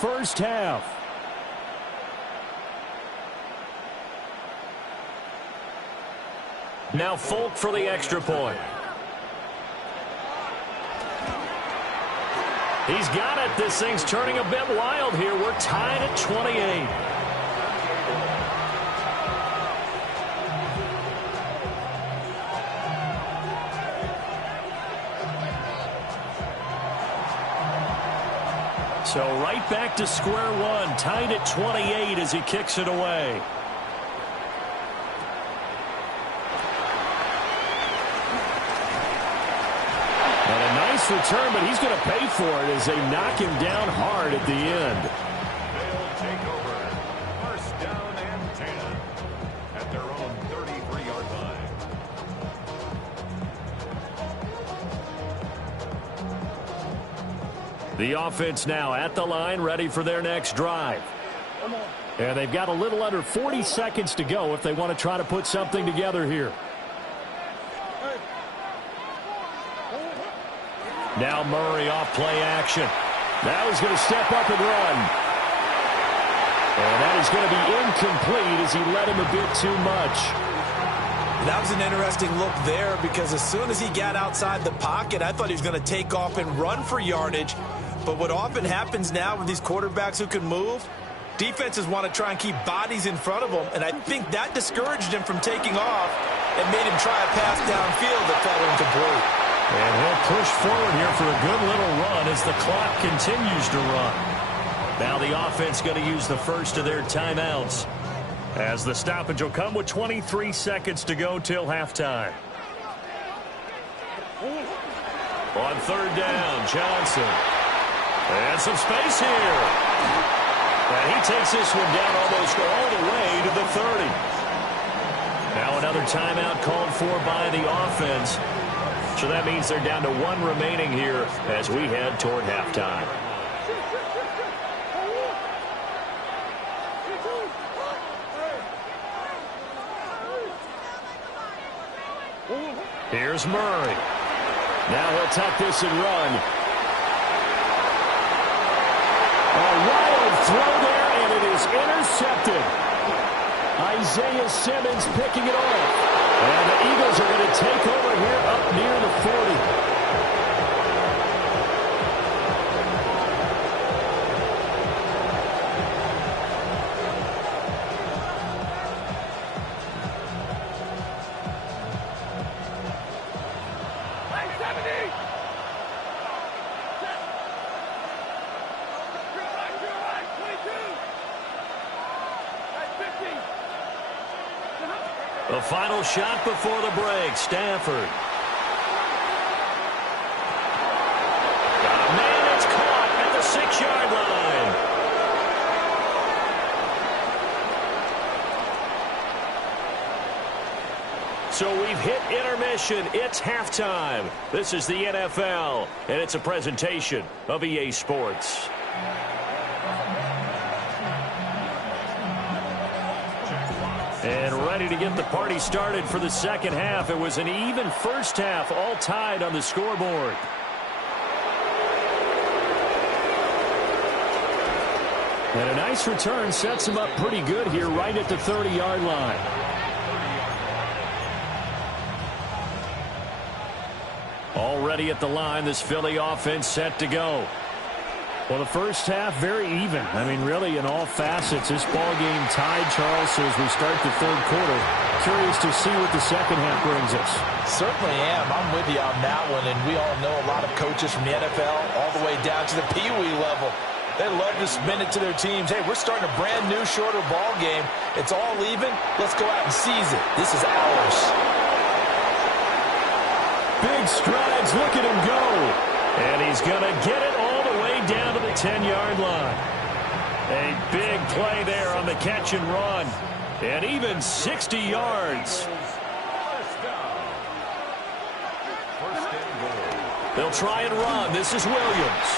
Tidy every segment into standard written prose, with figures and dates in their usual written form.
first half. Now Folk for the extra point. He's got it. This thing's turning a bit wild here. We're tied at 28. So right back to square one, tied at 28 as he kicks it away. And a nice return, but he's going to pay for it as they knock him down hard at the end. They'll take over. First down and 10 at their own 33-yard line. The offense now at the line, ready for their next drive. And they've got a little under 40 seconds to go if they want to try to put something together here. Now Murray off play action. Now he's going to step up and run. And that is going to be incomplete as he led him a bit too much. That was an interesting look there because as soon as he got outside the pocket, I thought he was going to take off and run for yardage. But what often happens now with these quarterbacks who can move, defenses want to try and keep bodies in front of them, and I think that discouraged him from taking off and made him try a pass downfield that fell incomplete. And he'll push forward here for a good little run as the clock continues to run. Now the offense going to use the first of their timeouts as the stoppage will come with 23 seconds to go till halftime. On third down, Johnson. And some space here. And he takes this one down almost all the way to the 30. Now another timeout called for by the offense. So that means they're down to one remaining here as we head toward halftime. Here's Murray. Now he'll tuck this and run. A wild throw there, and it is intercepted. Isaiah Simmons picking it off. And the Eagles are going to take over here up near the 40. The final shot before the break, Stafford. Man, it's caught at the 6-yard line. So we've hit intermission. It's halftime. This is the NFL, and it's a presentation of EA Sports. And ready to get the party started for the second half. It was an even first half, all tied on the scoreboard. And a nice return sets him up pretty good here right at the 30-yard line. Already at the line, this Philly offense set to go. Well, the first half, very even. I mean, really, in all facets, this ball game tied, Charles, so as we start the third quarter. Curious to see what the second half brings us. Certainly am. I'm with you on that one, and we all know a lot of coaches from the NFL all the way down to the Pee-wee level. They love to spin it to their teams. Hey, we're starting a brand new, shorter ball game. It's all even. Let's go out and seize it. This is ours. Big strides. Look at him go. And he's going to get it all the way down to the 10-yard line. A big play there on the catch and run. And even 60 yards. They'll try and run. This is Williams.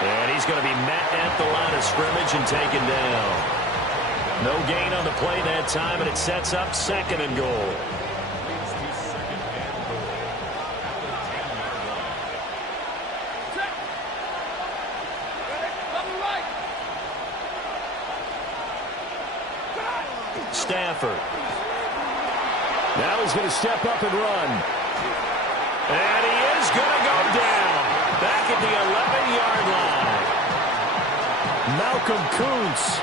And he's going to be met at the line of scrimmage and taken down. No gain on the play that time, and it sets up second and goal. Stafford. Now he's going to step up and run. And he is going to go down. Back at the 11-yard line. Malcolm Kuntz,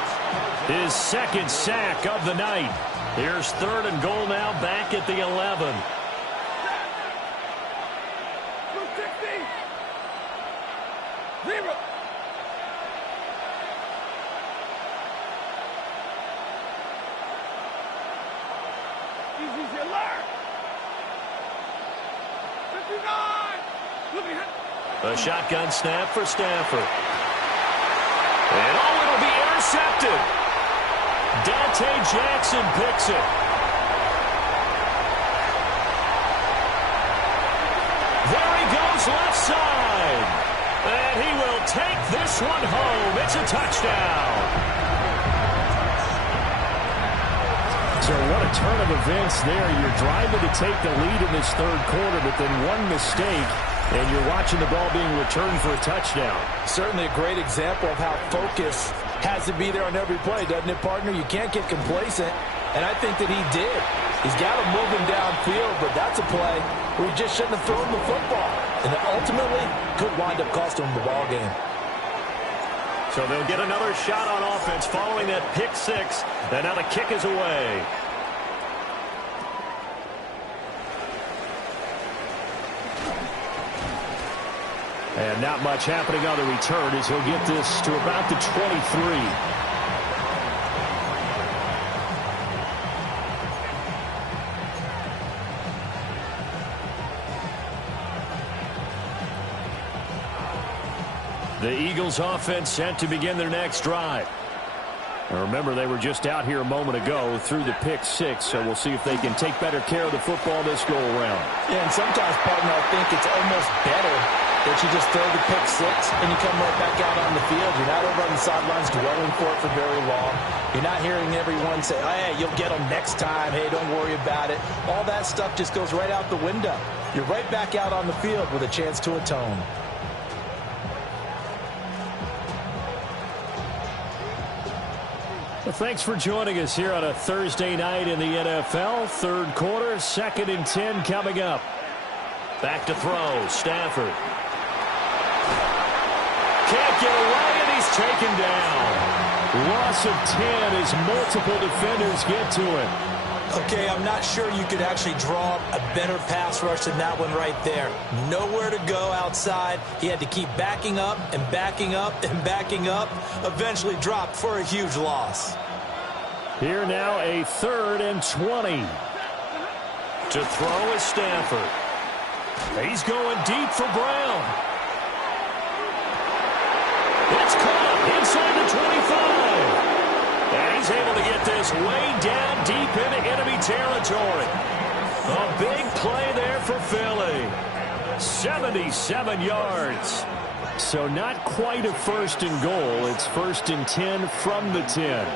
his second sack of the night. Here's 3rd and goal now, back at the 11. A shotgun snap for Stafford. And it'll be intercepted. Dante Jackson picks it. There he goes left side. And he will take this one home. It's a touchdown. So what a turn of events there. You're driving to take the lead in this 3rd quarter, but then one mistake, and you're watching the ball being returned for a touchdown. Certainly a great example of how focus has to be there on every play, doesn't it, partner? You can't get complacent, and I think that he did. He's got to move him downfield, but that's a play where he just shouldn't have thrown the football. And ultimately, could wind up costing him the ball game. So they'll get another shot on offense following that pick 6, and now the kick is away. And not much happening on the return as he'll get this to about the 23. The Eagles offense set to begin their next drive. Now remember, they were just out here a moment ago through the pick 6, so we'll see if they can take better care of the football this go around. Yeah, and sometimes, partner, I think it's almost better that you just throw the pick 6 and you come right back out on the field. You're not over on the sidelines dwelling for it for very long. You're not hearing everyone say, oh, hey, you'll get them next time. Hey, don't worry about it. All that stuff just goes right out the window. You're right back out on the field with a chance to atone. Well, thanks for joining us here on a Thursday night in the NFL. 3rd quarter, 2nd and 10 coming up. Back to throw, Stafford. Can't get away, and he's taken down. Loss of 10 as multiple defenders get to him. Okay, I'm not sure you could actually draw a better pass rush than that one right there. Nowhere to go outside. He had to keep backing up and backing up and backing up. Eventually dropped for a huge loss. Here now a 3rd and 20. To throw is Stafford. He's going deep for Brown. It's caught inside the 25. And he's able to get this way down deep into enemy territory. A big play there for Philly. 77 yards. So not quite a 1st and goal. It's 1st and 10 from the 10.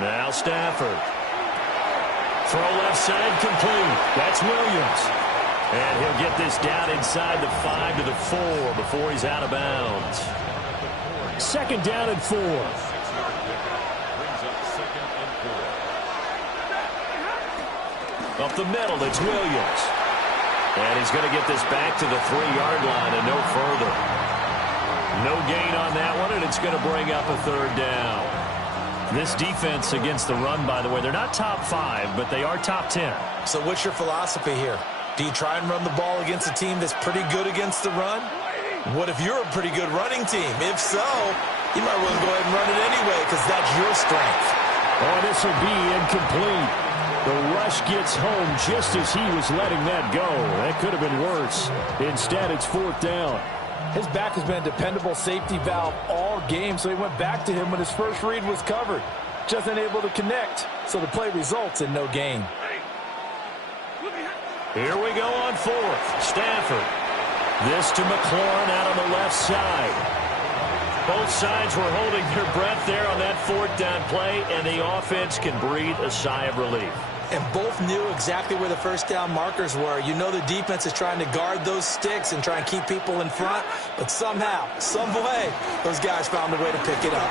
Now Stafford. Throw left side complete. That's Williams. And he'll get this down inside the 5 to the 4 before he's out of bounds. 2nd down and 4. Up the middle, it's Williams. And he's going to get this back to the 3-yard line and no further. No gain on that one, and it's going to bring up a 3rd down. This defense against the run, by the way, they're not top 5, but they are top 10. So what's your philosophy here? Do you try and run the ball against a team that's pretty good against the run? What if you're a pretty good running team? If so, you might want to go ahead and run it anyway because that's your strength. Oh, this will be incomplete. The rush gets home just as he was letting that go. That could have been worse. Instead, it's 4th down. His back has been a dependable safety valve all game, so he went back to him when his first read was covered. Just unable to connect, so the play results in no gain. Here we go on 4th. Stafford. This to McLaurin out on the left side. Both sides were holding their breath there on that 4th down play, and the offense can breathe a sigh of relief. And both knew exactly where the 1st down markers were. You know the defense is trying to guard those sticks and try and keep people in front, but somehow, some way, those guys found a way to pick it up.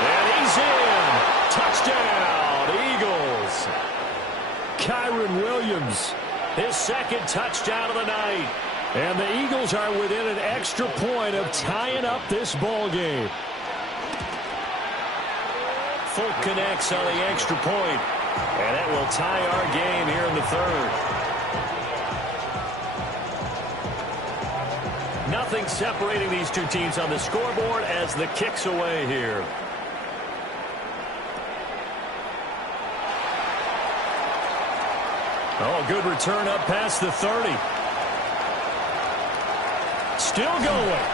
And he's in. Touchdown, Eagles. Kyron Williams, his second touchdown of the night. And the Eagles are within an extra point of tying up this ball game. Folk connects on the extra point, and that will tie our game here in the third. Nothing separating these two teams on the scoreboard as the kick's away here. Oh, good return up past the 30. Still going.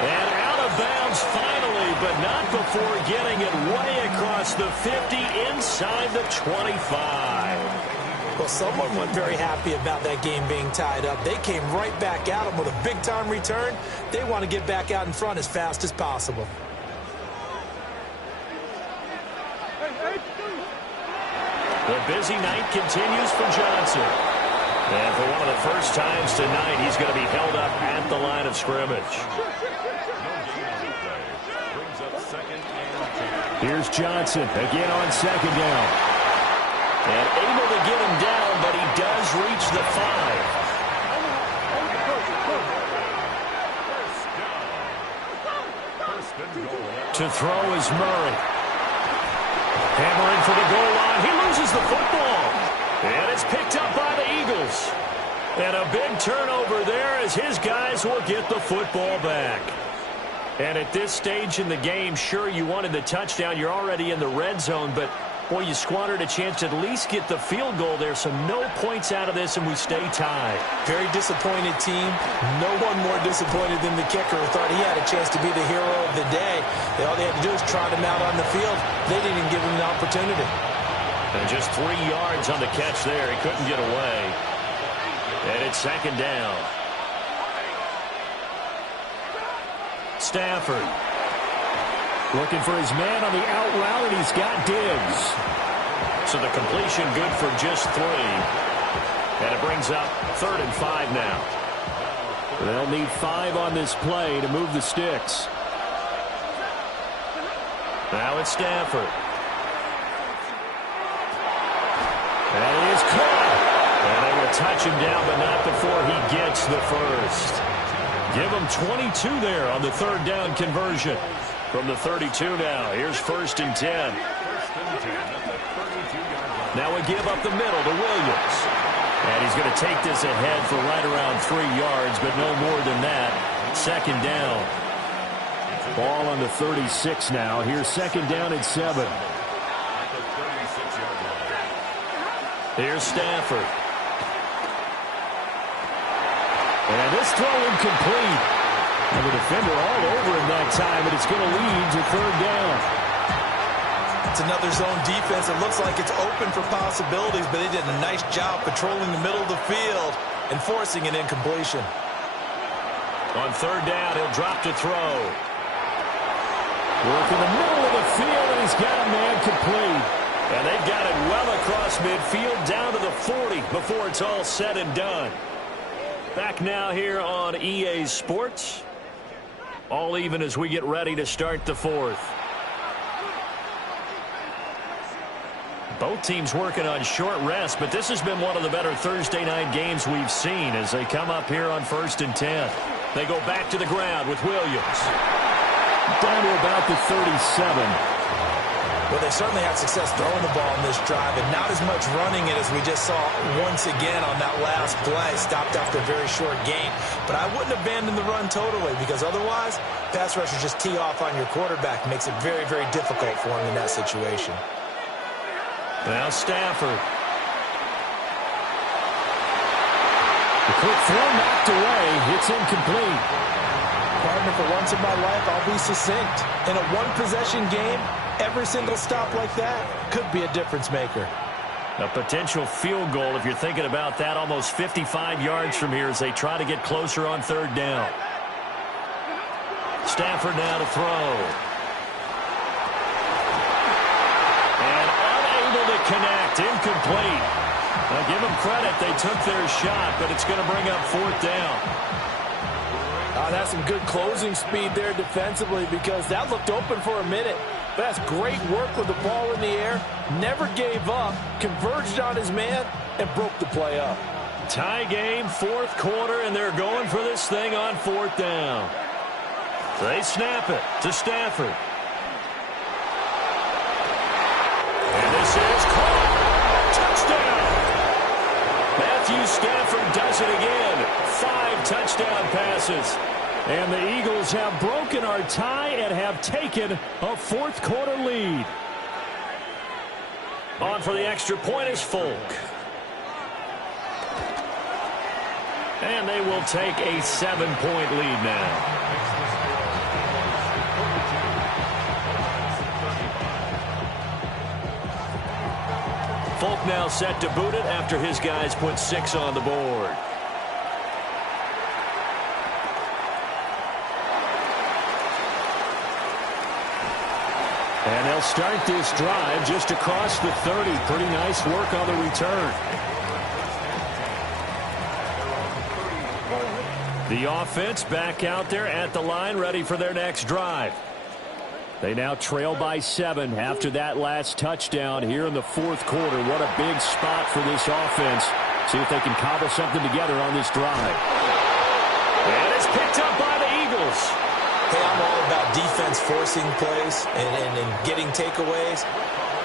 And out of bounds finally, but not before getting it way across the 50 inside the 25. Well, someone wasn't very happy about that game being tied up. They came right back at them with a big-time return. They want to get back out in front as fast as possible. The busy night continues for Johnson. And for one of the first times tonight, he's going to be held up at the line of scrimmage. Here's Johnson again on second down. And able to get him down, but he does reach the 5. To throw is Murray. Hammering for the goal line. He loses the football. And it's picked up by the Eagles. And a big turnover there as his guys will get the football back. And at this stage in the game, sure, you wanted the touchdown. You're already in the red zone, but, boy, you squandered a chance to at least get the field goal there. So no points out of this, and we stay tied. Very disappointed team. No one more disappointed than the kicker who thought he had a chance to be the hero of the day. All they had to do was trot him out on the field. They didn't even give him an opportunity. And just 3 yards on the catch there. He couldn't get away. And it's second down. Stafford looking for his man on the out route, and he's got Diggs. So the completion good for just 3. And it brings up 3rd and 5 now. They'll need 5 on this play to move the sticks. Now it's Stafford. And he is caught. And they will touch him down, but not before he gets the first. Give him 22 there on the 3rd down conversion. From the 32 now, here's 1st and 10. Now we give up the middle to Williams. And he's going to take this ahead for right around 3 yards, but no more than that. 2nd down. Ball on the 36 now. Here's 2nd down and 7. Here's Stafford. And this throw incomplete. And the defender all over him that time, but it's going to lead to 3rd down. It's another zone defense. It looks like it's open for possibilities, but they did a nice job patrolling the middle of the field and forcing an incompletion. On 3rd down, he'll drop to throw. Work in the middle of the field, and he's got a man complete. And they've got it well across midfield down to the 40 before it's all said and done. Back now here on EA Sports. All even as we get ready to start the 4th. Both teams working on short rest, but this has been one of the better Thursday night games we've seen as they come up here on 1st and 10. They go back to the ground with Williams. Down to about the 37. Well, they certainly had success throwing the ball in this drive, and not as much running it as we just saw once again on that last play. Stopped after a very short gain. But I wouldn't abandon the run totally, because otherwise, pass rushers just tee off on your quarterback. Makes it very, very difficult for him in that situation. Now Stafford. The quick throw knocked away. It's incomplete. Partner, for once in my life, I'll be succinct. In a one-possession game, every single stop like that could be a difference maker. A potential field goal, if you're thinking about that, almost 55 yards from here as they try to get closer on 3rd down. Stafford now to throw. And unable to connect. Incomplete. Now give them credit. They took their shot, but it's going to bring up 4th down. That's some good closing speed there defensively, because that looked open for a minute. That's great work with the ball in the air. Never gave up, converged on his man, and broke the play up. Tie game, fourth quarter, and they're going for this thing on fourth down. They snap it to Stafford. And this is caught. Touchdown! Matthew Stafford does it again. 5 touchdown passes. And the Eagles have broken our tie and have taken a fourth quarter lead. On for the extra point is Folk. And they will take a 7-point lead now. Folk now set to boot it after his guys put 6 on the board. And they'll start this drive just across the 30. Pretty nice work on the return. The offense back out there at the line, ready for their next drive. They now trail by 7 after that last touchdown here in the fourth quarter. What a big spot for this offense. See if they can cobble something together on this drive. And it's picked up by the Eagles. Hey, I'm all about defense forcing plays and getting takeaways.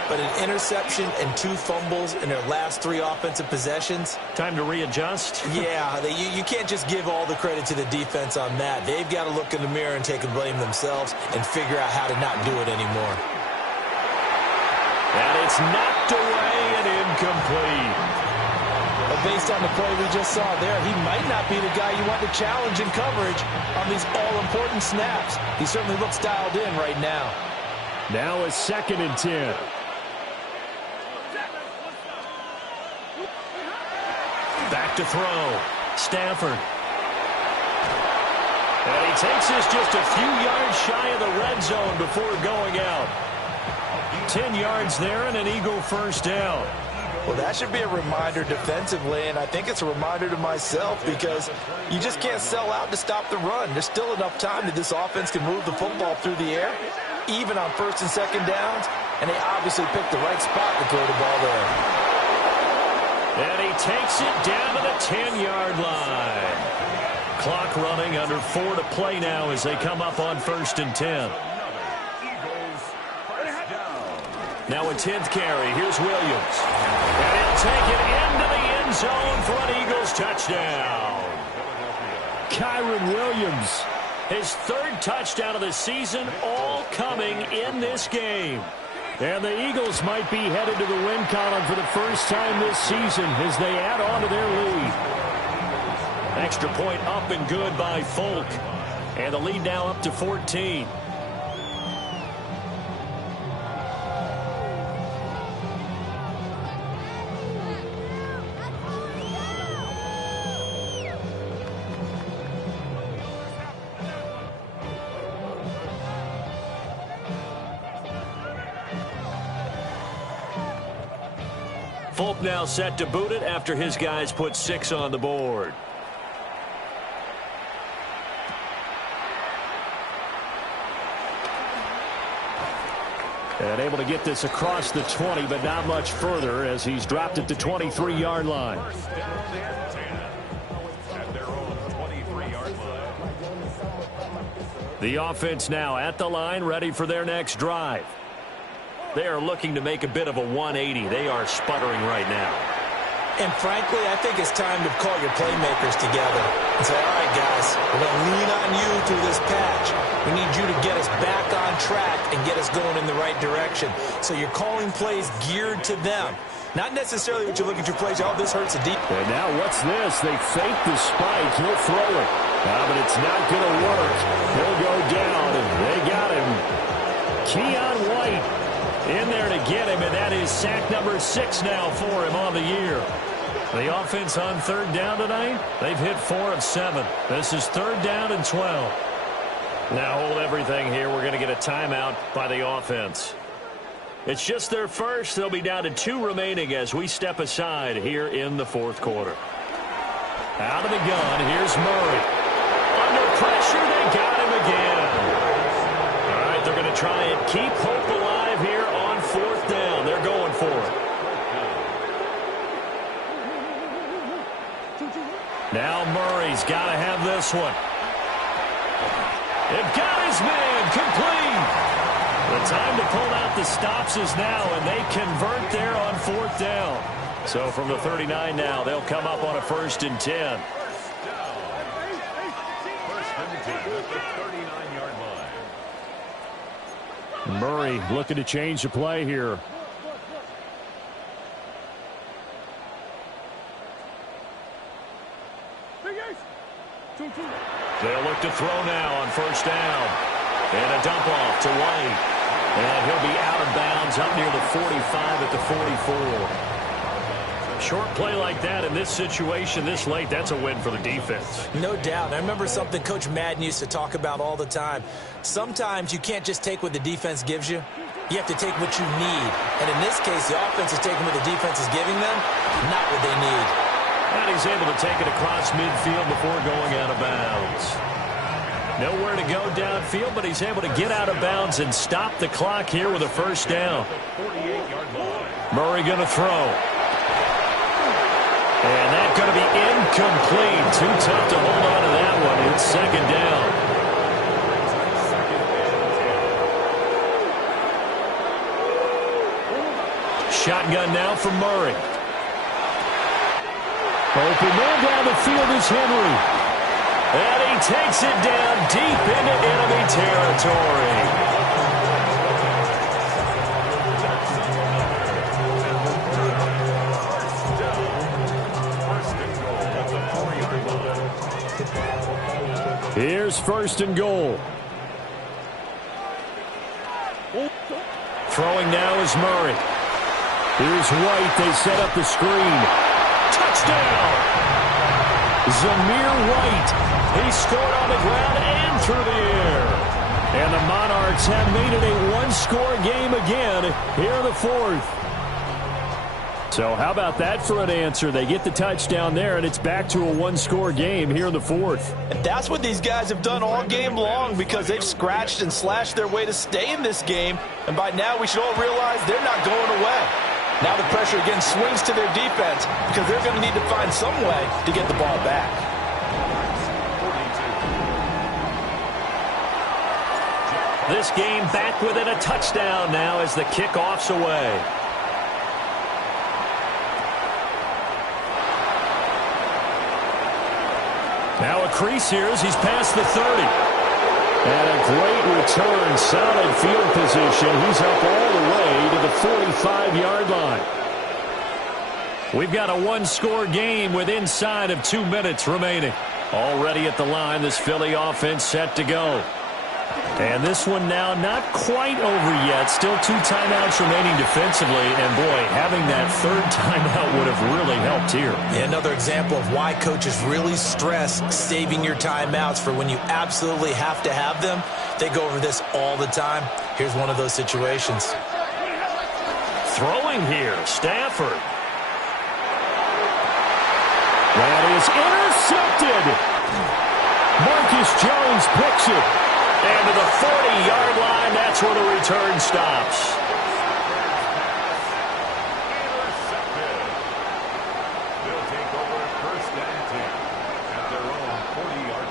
But an interception and 2 fumbles in their last 3 offensive possessions. Time to readjust. Yeah, you can't just give all the credit to the defense on that. They've got to look in the mirror and take a blame themselves and figure out how to not do it anymore. And it's knocked away and incomplete. But based on the play we just saw there, he might not be the guy you want to challenge in coverage on these all-important snaps. He certainly looks dialed in right now. Now a 2nd and 10. Back to throw. Stafford. And he takes this just a few yards shy of the red zone before going out. 10 yards there and an Eagle first down. Well, that should be a reminder defensively, and I think it's a reminder to myself because you just can't sell out to stop the run. There's still enough time that this offense can move the football through the air, even on 1st and 2nd downs, and they obviously picked the right spot to throw the ball there. And he takes it down to the 10-yard line. Clock running, under 4 to play now as they come up on 1st and 10. Now a 10th carry. Here's Williams. And he'll take it into the end zone for an Eagles touchdown. Kyron Williams, his 3rd touchdown of the season, all coming in this game. And the Eagles might be headed to the win column for the first time this season as they add on to their lead. Extra point up and good by Folk. And the lead now up to 14. Folk now set to boot it after his guys put 6 on the board. And able to get this across the 20, but not much further as he's dropped it to 23-yard line. The offense now at the line, ready for their next drive. They are looking to make a bit of a 180. They are sputtering right now. And frankly, I think it's time to call your playmakers together and say, all right, guys, we're going to lean on you through this patch. We need you to get us back on track and get us going in the right direction. So you're calling plays geared to them. Not necessarily what you look at your plays, oh, this hurts a deep. And now what's this? They fake the spike. He'll throw it. But it's not going to work. He'll go down, and they got him. Keon White in there to get him, and that is sack number 6 now for him on the year. The offense on 3rd down tonight, they've hit 4 of 7. This is 3rd down and 12. Now hold everything here. We're going to get a timeout by the offense. It's just their first. They'll be down to 2 remaining as we step aside here in the 4th quarter. Out of the gun, here's Murray. Under pressure, they got him again. All right, they're going to try and keep hope alive drive here on 4th down. They're going for it. Now Murray's got to have this one. They've got his man complete. The time to pull out the stops is now, and they convert there on 4th down. So from the 39 now, they'll come up on a 1st and 10. Murray looking to change the play here. They'll look to throw now on 1st down. And a dump off to White. And he'll be out of bounds up near the 45 at the 44. Short play like that in this situation this late, that's a win for the defense. No doubt. I remember something Coach Madden used to talk about all the time. Sometimes you can't just take what the defense gives you. You have to take what you need. And in this case, the offense is taking what the defense is giving them, not what they need. And he's able to take it across midfield before going out of bounds. Nowhere to go downfield, but he's able to get out of bounds and stop the clock here with a 1st down. Murray going to throw. And that's going to be incomplete. Too tough to hold on to that one. It's 2nd down. Shotgun now from Murray. Open man down the field is Henry. And he takes it down deep into enemy territory. Here's 1st and goal. Throwing now is Murray. Here's White. They set up the screen. Touchdown! Zamir White. He scored on the ground and through the air. And the Monarchs have made it a one-score game again here in the 4th. So how about that for an answer? They get the touchdown there, and it's back to a one-score game here in the 4th. And that's what these guys have done all game long because they've scratched and slashed their way to stay in this game. And by now we should all realize they're not going away. Now the pressure again swings to their defense because they're going to need to find some way to get the ball back. This game back within a touchdown now as the kickoff's away. Now a crease here as he's past the 30. And a great return, solid field position. He's up all the way to the 45-yard line. We've got a one-score game with inside of 2 minutes remaining. Already at the line, this Philly offense set to go. And this one now not quite over yet. Still 2 timeouts remaining defensively. And, boy, having that 3rd timeout would have really helped here. Yeah, another example of why coaches really stress saving your timeouts for when you absolutely have to have them. They go over this all the time. Here's one of those situations. Throwing here, Stafford. That is intercepted. Marcus Jones picks it. And to the 40-yard line, that's where the return stops. Intercepted. They'll take over 1st and 10 at their own 40-yard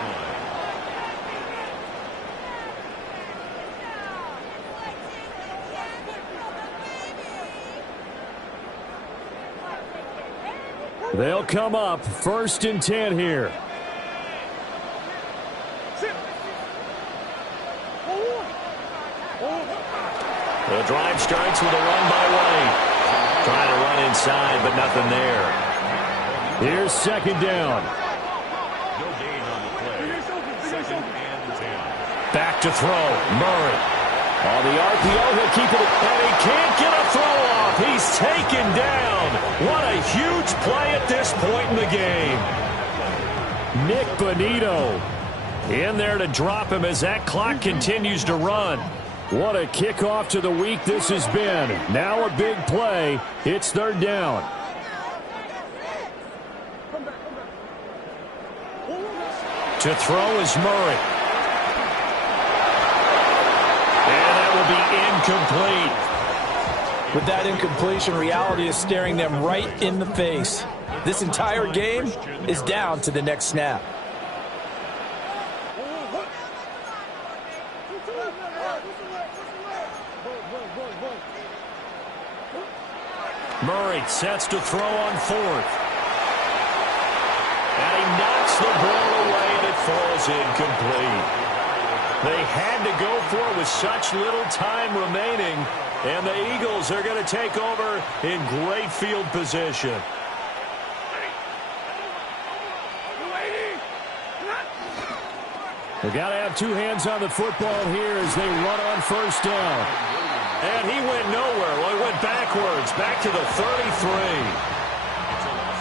line. They'll come up 1st and 10 here. The drive starts with a run by White. Trying to run inside, but nothing there. Here's 2nd down. No gain on the play. 2nd and 10. Back to throw. Murray. On the RPO, he'll keep it. And he can't get a throw off. He's taken down. What a huge play at this point in the game. Nick Bonito in there to drop him as that clock continues to run. What a kickoff to the week this has been. Now a big play. It's 3rd down. To throw is Murray. And that will be incomplete. With that incompletion, reality is staring them right in the face. This entire game is down to the next snap. Murray sets to throw on fourth. And he knocks the ball away, and it falls incomplete. They had to go for it with such little time remaining, and the Eagles are going to take over in great field position. They've got to have two hands on the football here as they run on first down. And he went nowhere. Well, he went backwards, back to the 33.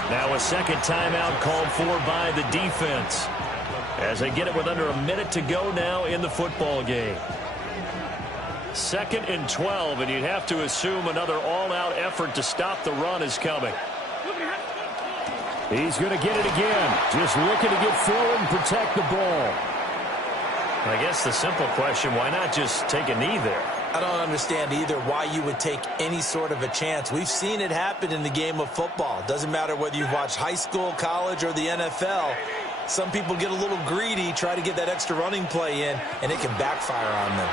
Now a second timeout called for by the defense as they get it with under a minute to go now in the football game. 2nd and 12, and you'd have to assume another all-out effort to stop the run is coming. He's going to get it again. Just looking to get forward and protect the ball. I guess the simple question, why not just take a knee there? I don't understand either why you would take any sort of a chance. We've seen it happen in the game of football. Doesn't matter whether you've watched high school, college, or the NFL. Some people get a little greedy, try to get that extra running play in, and it can backfire on them.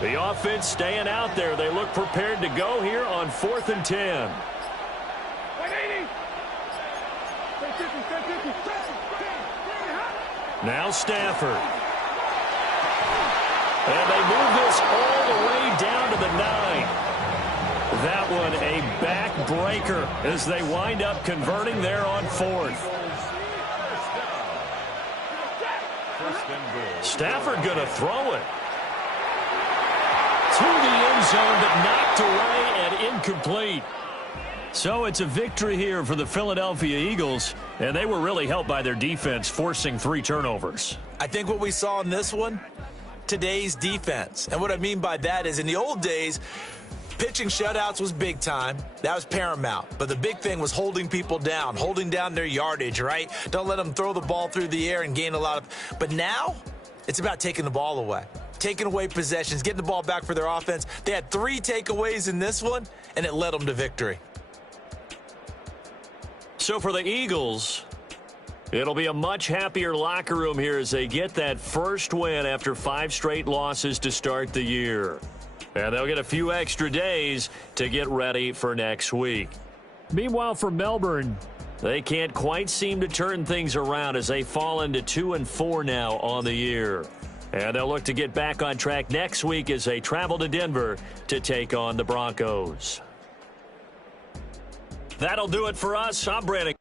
The offense staying out there. They look prepared to go here on 4th and 10. Now Stafford. And they move this all the way down to the 9. That one a backbreaker as they wind up converting there on 4th. Stafford going to throw it to the end zone, but knocked away and incomplete. So it's a victory here for the Philadelphia Eagles, and they were really helped by their defense forcing 3 turnovers. I think what we saw in this one, today's defense. And what I mean by that is in the old days, pitching shutouts was big time. That was paramount. But the big thing was holding people down, holding down their yardage, right? Don't let them throw the ball through the air and gain a lot of. But now it's about taking the ball away. Taking away possessions, getting the ball back for their offense. They had 3 takeaways in this one, and it led them to victory. So for the Eagles, it'll be a much happier locker room here as they get that first win after 5 straight losses to start the year. And they'll get a few extra days to get ready for next week. Meanwhile, for Melbourne, they can't quite seem to turn things around as they fall into 2-4 now on the year. And they'll look to get back on track next week as they travel to Denver to take on the Broncos. That'll do it for us. I'm Brandon